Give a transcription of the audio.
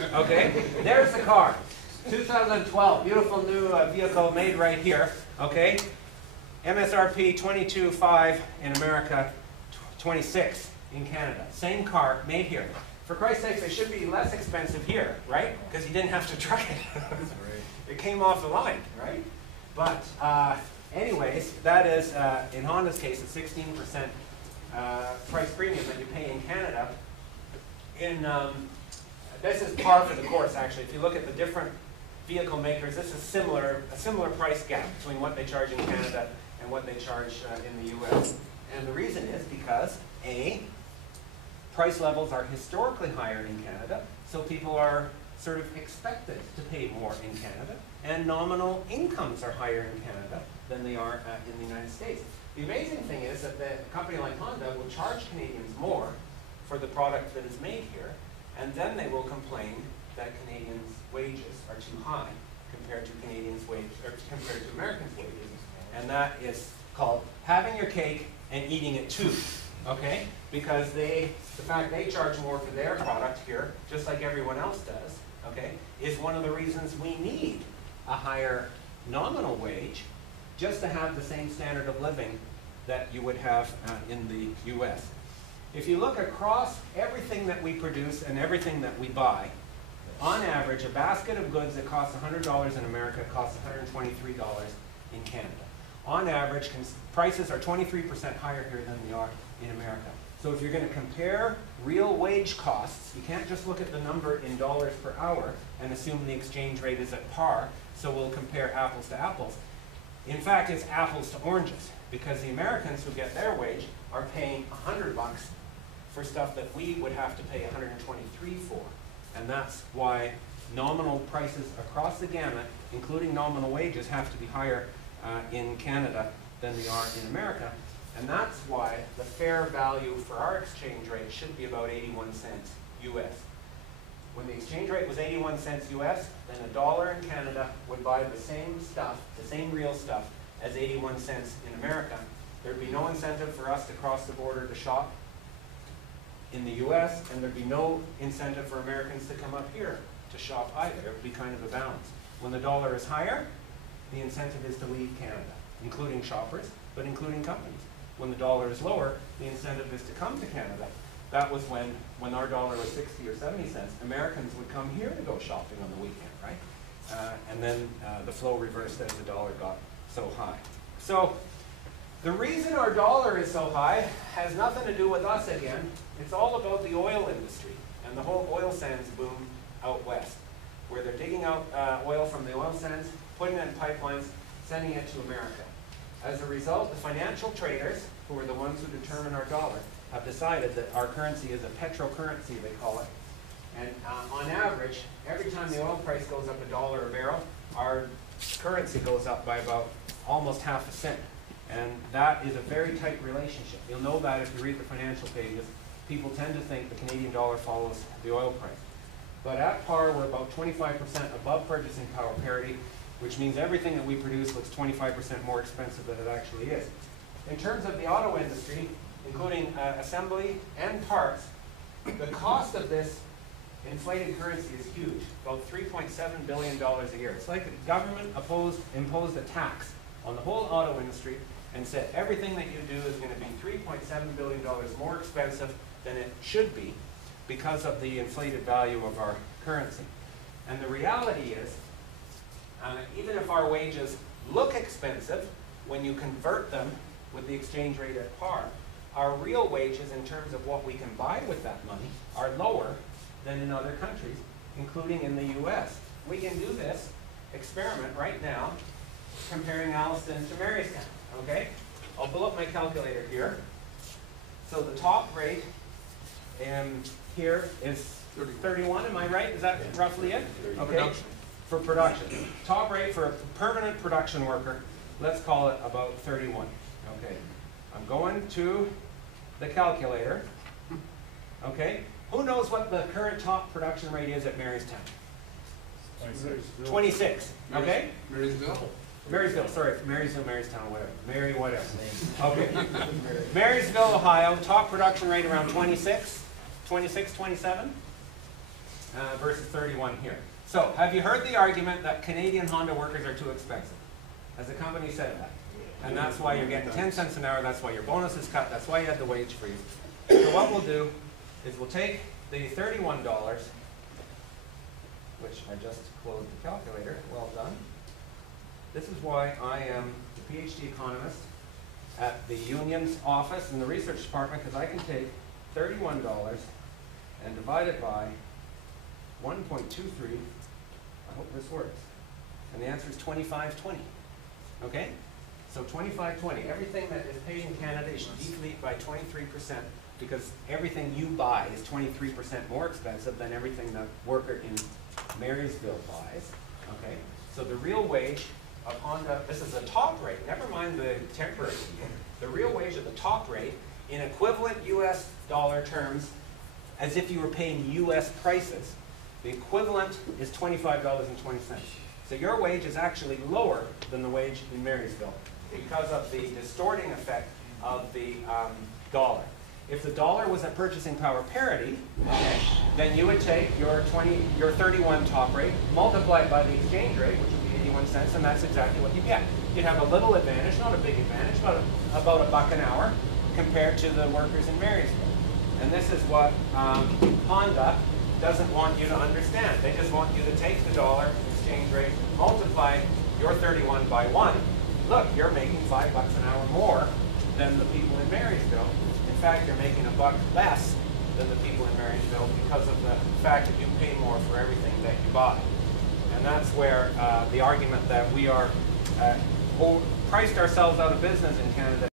Okay, there's the car. 2012, beautiful new vehicle made right here. Okay, MSRP 22.5 in America, 26 in Canada. Same car made here. For Christ's sake, it should be less expensive here, right? Because you didn't have to truck it. It came off the line, right? But anyways, that is, in Honda's case, a 16% price premium that you pay in Canada. This is par for the course, actually. If you look at the different vehicle makers, this is a similar price gap between what they charge in Canada and what they charge in the US. And the reason is because, A, price levels are historically higher in Canada, so people are sort of expected to pay more in Canada, and nominal incomes are higher in Canada than they are in the United States. The amazing thing is that a company like Honda will charge Canadians more for the product that is made here, and then they will complain that Canadians' wages are too high compared to Canadians' wages, or compared to Americans' wages. And that is called having your cake and eating it too. Okay? Because the fact they charge more for their product here, just like everyone else does, okay, is one of the reasons we need a higher nominal wage just to have the same standard of living that you would have in the US. If you look across everything that we produce and everything that we buy, on average, a basket of goods that costs $100 in America costs $123 in Canada. On average, prices are 23% higher here than they are in America. So if you're going to compare real wage costs, you can't just look at the number in dollars per hour and assume the exchange rate is at par, so we'll compare apples to apples. In fact, it's apples to oranges, because the Americans who get their wage are paying $100 for stuff that we would have to pay $123 for. And that's why nominal prices across the gamut, including nominal wages, have to be higher in Canada than they are in America. And that's why the fair value for our exchange rate should be about 81 cents US. When the exchange rate was 81 cents US, then $1 in Canada would buy the same stuff, the same real stuff, as 81 cents in America. There'd be no incentive for us to cross the border to shop in the US, and there'd be no incentive for Americans to come up here to shop either. It would be kind of a balance. When the dollar is higher, the incentive is to leave Canada, including shoppers, but including companies. When the dollar is lower, the incentive is to come to Canada. That was when our dollar was 60 or 70 cents. Americans would come here to go shopping on the weekend, right? And then the flow reversed as the dollar got so high. So the reason our dollar is so high has nothing to do with us again. It's all about the oil industry and the whole oil sands boom out west, where they're digging out oil from the oil sands, putting it in pipelines, sending it to America. As a result, the financial traders, who are the ones who determine our dollar, have decided that our currency is a petrocurrency, they call it. And on average, every time the oil price goes up $1 a barrel, our currency goes up by about almost half a cent. And that is a very tight relationship. You'll know that if you read the financial pages. People tend to think the Canadian dollar follows the oil price. But at par, we're about 25% above purchasing power parity, which means everything that we produce looks 25% more expensive than it actually is. In terms of the auto industry, including assembly and parts, the cost of this inflated currency is huge, about $3.7 billion a year. It's like the government imposed a tax on the whole auto industry and said everything that you do is going to be $3.7 billion more expensive than it should be because of the inflated value of our currency. And the reality is, even if our wages look expensive, when you convert them with the exchange rate at par, our real wages in terms of what we can buy with that money are lower than in other countries, including in the US. We can do this experiment right now, comparing Alliston to Marystown, okay? I'll pull up my calculator here. So the top rate here is 31, am I right? Is that roughly it? Okay. For production. Top rate for a permanent production worker, let's call it about 31. Okay. I'm going to the calculator. Okay. Who knows what the current top production rate is at Marystown? 26. Okay? Marysville, sorry. Marysville, Marystown, whatever. Mary, whatever. Okay. Marysville, Ohio, top production rate around 26, 27. versus 31 here. So, have you heard the argument that Canadian Honda workers are too expensive? Has the company said that? And that's why you're getting 10 cents an hour, that's why your bonus is cut, that's why you had the wage freeze. So what we'll do is we'll take the $31, which I just closed the calculator, well done. This is why I am the PhD economist at the union's office in the research department, because I can take $31 and divide it by 1.23. I hope this works. And the answer is 25.20. Okay? So 25.20. Everything that is paid in Canada is defleet by 23% because everything you buy is 23% more expensive than everything the worker in Marysville buys. Okay? So the real wage of Honda, this is the top rate, never mind the temporary fee. The real wage of the top rate in equivalent US dollar terms, as if you were paying US prices, the equivalent is $25.20. So your wage is actually lower than the wage in Marysville because of the distorting effect of the dollar. If the dollar was at purchasing power parity, then you would take your 31 top rate, multiply it by the exchange rate, which would be 81 cents, and that's exactly what you get. You'd have a little advantage, not a big advantage, but about $1 an hour compared to the workers in Marysville. And this is what Honda doesn't want you to understand. They just want you to take the dollar exchange rate, multiply your 31 by 1. Look, you're making $5 an hour more than the people in Marysville. In fact, you're making $1 less than the people in Marysville because of the fact that you pay more for everything that you buy. And that's where the argument that we are priced ourselves out of business in Canada